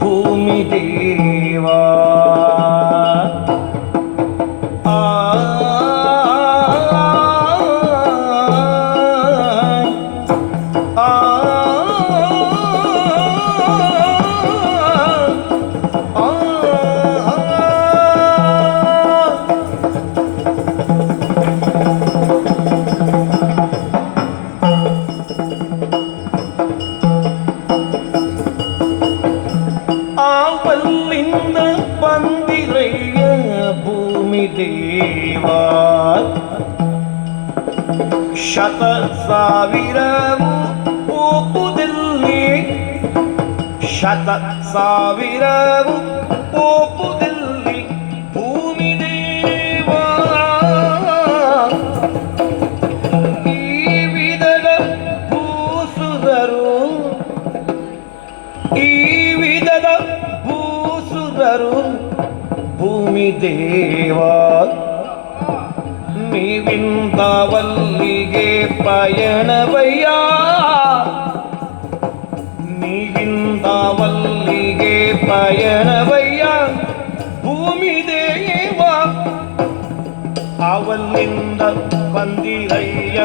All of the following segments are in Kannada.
ഭൂമി ദേവാ നിന്ന് പന്തിറയ ಭೂಮಿ ದೇವಾ. ಶತ ಸಾವಿರವು ಪೋಪುದಲ್ಲಿ ಶತ ಸಾವಿರವು ಪೋಪುದಲ್ಲಿ ಭೂಮಿ ದೇವಾ. ಈ ವಿಧದ ಭೂಸುದರು ಈ ಭೂಮಿ ದೇವ. ನೀವಿಂದವಲ್ಲಿಗೆ ಪಯಣವಯ್ಯ. ನೀವಿಂದವಲ್ಲಿಗೆ ಪಯಣವಯ್ಯ. ಭೂಮಿ ದೇವ. ಅವಲ್ಲಿಂದ ಬಂದಿರಯ್ಯ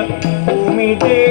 ಭೂಮಿ ದೇವ.